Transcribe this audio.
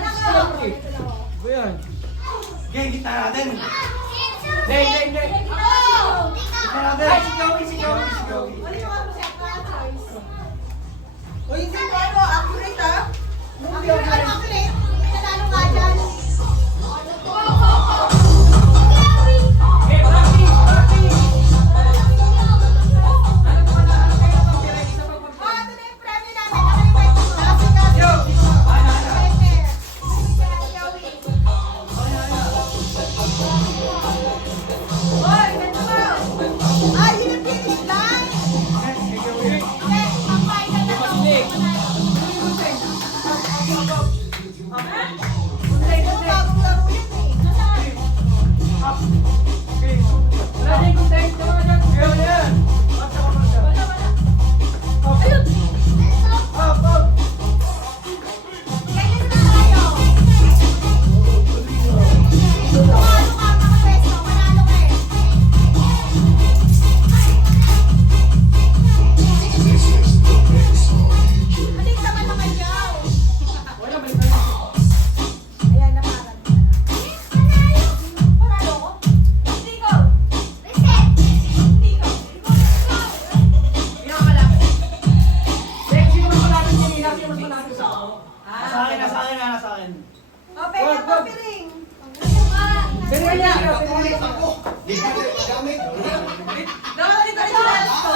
Ayan. Okay, kita natin. Hindi. Kita natin. Ay, si Joey. O hindi ko ano, accurate ha? Accurate. Nanalo nga dyan. Okay, practice. Ito na yung premyo namin. Ano yung may Hoy, ganito ba? Ay, yun yung finish line. Okay, pang-final na to. Ito, bagong laro yan eh. Ganyan na tayo. Tumalo ka, mga peso. Manalo ka eh. Aling naman naman yaw. Ayan, namarag na. Panalo ko? Hindi ko. Hindi ko. Nasa akin. O, pwede pa piring. Ulit ako. Dapat dito rin sa last ko.